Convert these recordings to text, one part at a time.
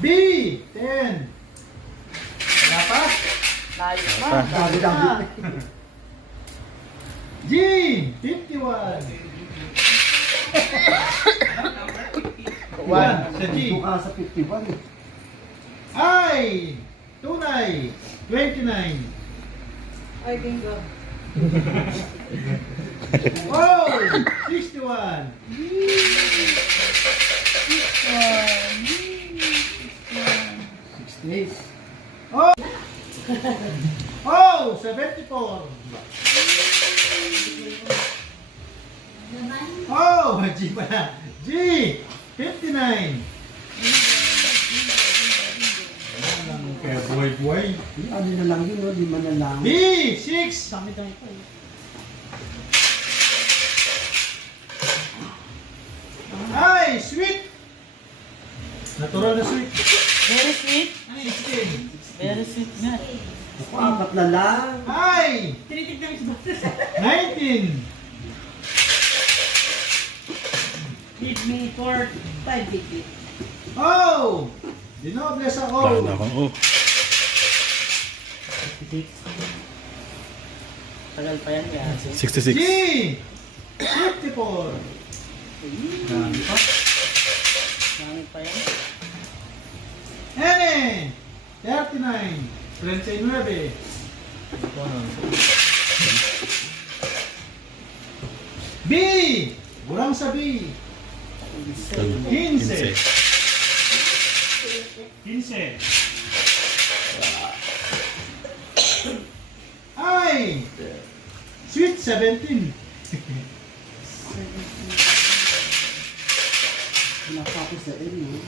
B, 10. Wala pa? Layo pa. G, 51. 1 sa G. Buka sa 51 eh. I, tunay, 29. Ay, bingo. Oh, 61. 68. Oh, oh, 74. Oh, G pala. G, 59. Kaya buhay-buhay. Ano na lang yun, no? 5 na lang. B, 6. Dami tayo pa eh. Ay, sweet. Natural na sweet. Very sweet. 16. Very sweet nga. Ako, 4 na lang. Ay, Tinitignan mo sa 19. Give me 4, 5 digit. Oh, dinobles ako. Wala akong oh. 66. Tagal pa yan yan. 66. G, 54. Dami pa. Dami pa yan. N, 39. 39. B, burang sa B. 15. 15. Ay, sweet 17. Nakapos sa N, no?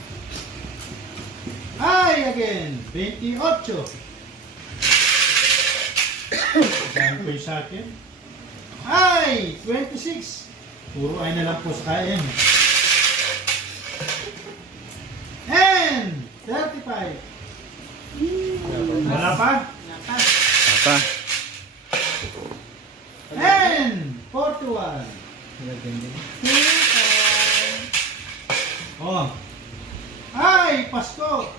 Ay, again, 28. Dami ko yung sa akin. Ay, 26. Puro ay na lang po sa kain. And 35. Wala pa? Naka. Apa? And 41. Oh. Ay, Pasko.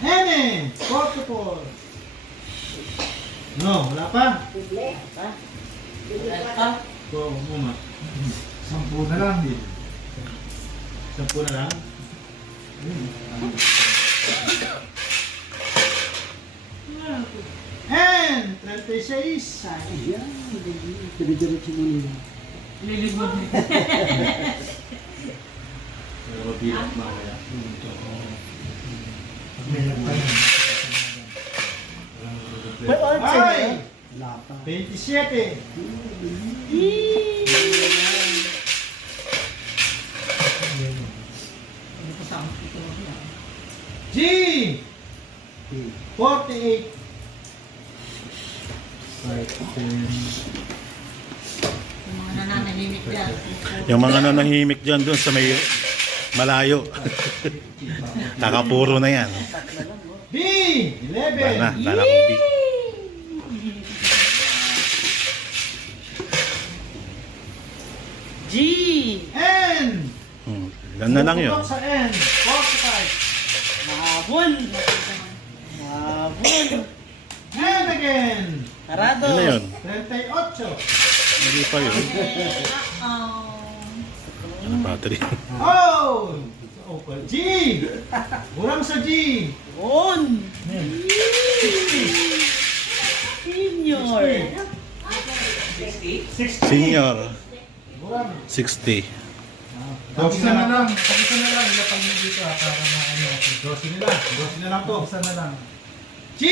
N, 44. No, wala pa. Pa? Wala pa? Go, muna. 10 na lang din. 10 na lang. And 36. Ayan, pinidiretso mo nila. Lilibod niya. Pero mabilang mamaya. May odds na Ay! yun. Wala pa. 27. Ano pa sa akin? Ito lang yan. G, 48. Yung mga nananahimik yan. Yung mga nanahimik dyan doon sa may malayo. Nakapuro na yan. Tatlo lang, no? B, Wala 11. na. Wala akong B. G! N. Ilan na lang yun. Bukod sa N, 45. Mahabol! Mahabol! And again, Karado! Yun na yun. 38. Hindi pa yun. Ano battery? Oh! Opal. G! Burang sa G. Yun! 60. Senior! 60. Senior. Burang. 60. Isa na lang. Isa na lang. Ilapag mo dito para maano. 12 na lang. 12 na lang po. Isa na lang. G!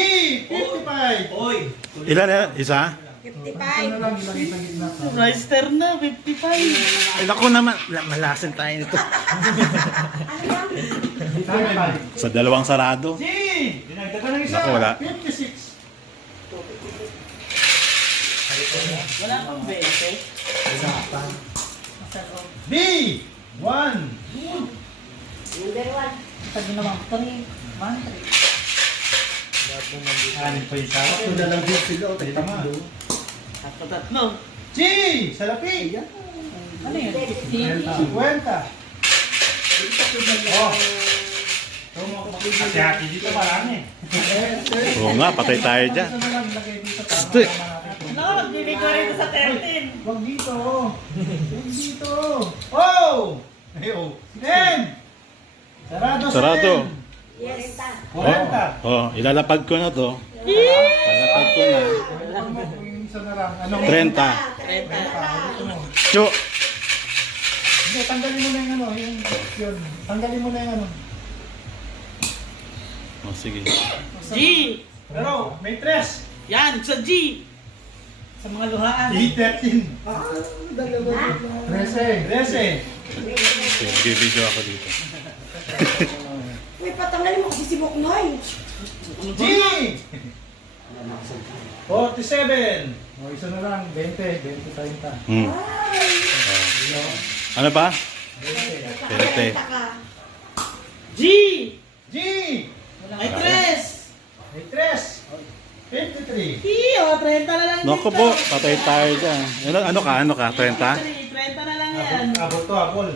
55. Oy! Ilan na? Isa? 55! na lang. Ilagay sa gitna. Register na, 55! Ay, naku naman. Malasin tayo nito. 55. Sa dalawang sarado. G! Dinagdagan ng isa. Naku, wala. 56. Wala pang 20. Wala pa. Sa loob. B! 1. Sabi naman, 3. 1, 3. Anin pa yung sarap. Ito na lang din sila. Tama. Tatlo. G! Salapi. Ayan. Ano yun? 50? 50. Oh. Kasi hati dito marami. Oo nga, patay tayo dyan. Isa na lang lagay dito para Ito. malaman natin. No, nagbibig ko rin sa 13. Huwag dito. Huwag dito. Oh! Ay, oh. 10! Sarado. Sarado. 40. 40. Oh, ilalapag ko na to. Ilalapag ko na. Yung isa na lang. Anong 30. 30. Chu! Hindi, tanggalin mo na yung ano. Yun. Tanggalin mo na yung ano. Oh, sige. G. Pero, may 3. Yan, sa G. Sa mga luhaan. D13. Ah, dalawa. 13. Sige, video ako dito. Uy, patanggalin mo kasi si Boknoy. G! 47. O, isa na lang. 20, 30. Hmm. Ano ba? 20 ka. G. G! Ay, 3. May 3. 53. Iyo, 30 na lang Naku po, patay tayo dyan. Ano ka? 30? 30 na lang yan. Abot to, abol.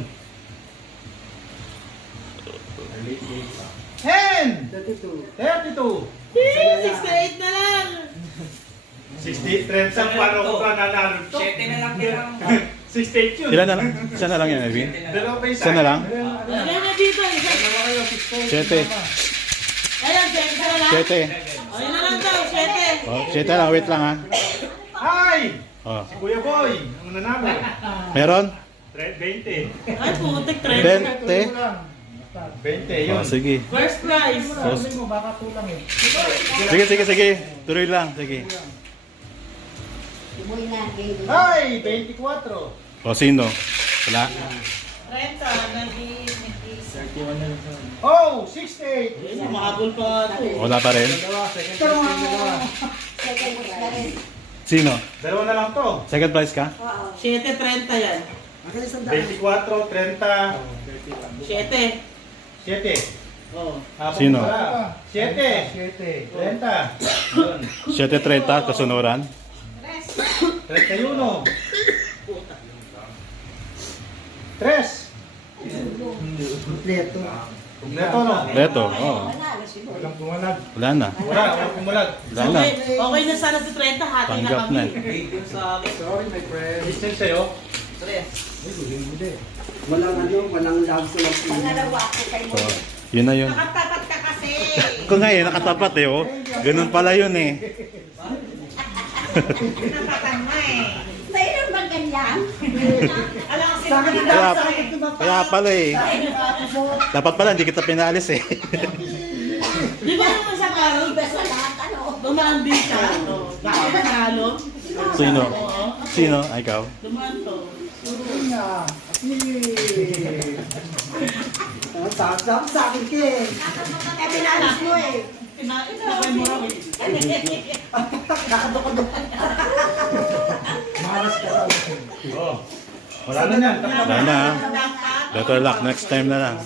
10! 32. 32. Iyo, 68 na lang. 60, 30. Paano ko pa nanalo? 7 na lang yan. 68 yun. Ilan na lang? Isa na lang yan, Edwin? Dalawa pa isa. Isa na lang? Lagay na dito. Isa. Siyete. Ayan, 7 na lang. Siyete. O, yun na lang daw, 7. Oh, siyete lang, wait lang ha. Ay! Oh. Si Kuya Boy, ang nanalo. Meron? 20. Ay, putik, 30. 20. 20, yun. Oh, sige. First prize. Sabi mo, baka kulang eh. Sige. Tuloy lang, sige. Umuwi na. Game. Ay! 24. O, sino? Wala. 30, nag-i-isa. Oh! 68. Ayun, mahabol pa ito. Wala pa rin. Dalawa, second prize yung dalawa. Second week na rin. Sino? Dalawa na lang to. Second prize ka? Oo. 7, 30 yan. Akin isang daan. 24, 30, 7. 7. Oh. Sino? 7. 30. Yun. 7.30, kasunuran. 31. 3. Kompleto. Kompleto, no? Leto, oh. Manalo si Boy. Walang bumalag. Wala na. Walang kumulag. Wala na. Okay na sana si 30, hati na Tanggap kami. na. Sa Sorry, my friend. Distance sa'yo. 3. Walang walang love sa love. Pangalawa ako kay So, Boy. yun na yun. Nakatapat ka kasi. Kung nga eh, nakatapat eh, oh. Ganun pala yun eh. Nakatan mo eh. Mayroon bang ganyan? Alam kasi Sa akin, Kaya, sa akin, kaya pala eh. Dapat pala, hindi kita pinalis eh. Di ba naman sa karo? Iba sa lahat, ano? Dumaan din siya. Bakit nanalo? Sino? Oo. Sino? Ay, ikaw? Dumaan to. Sa akin, King. Eh, pinalis mo eh. Kinain na kayo mo raw eh. Mahalas ka raw. Oh. Wala na yan. Wala na ha. Better luck, next time na lang.